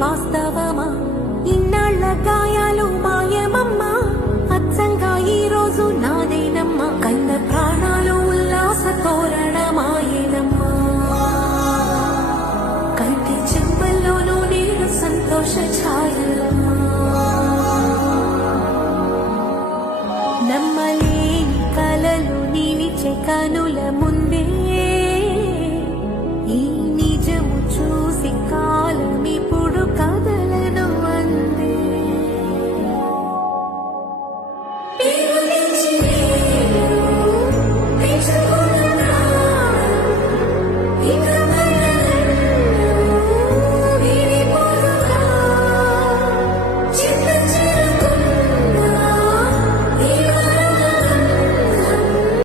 వాస్తవమా ఇన్నాళ్ల గాయాలు మాయమమ్మా అచ్చంగా ఈ రోజు నాదేనమ్మా కన్న ప్రాణాలు ఉల్లాస తోరణమాయేనమ్మా కంటి చెంపల్లోనూ నేడు సంతోష ఛాయలు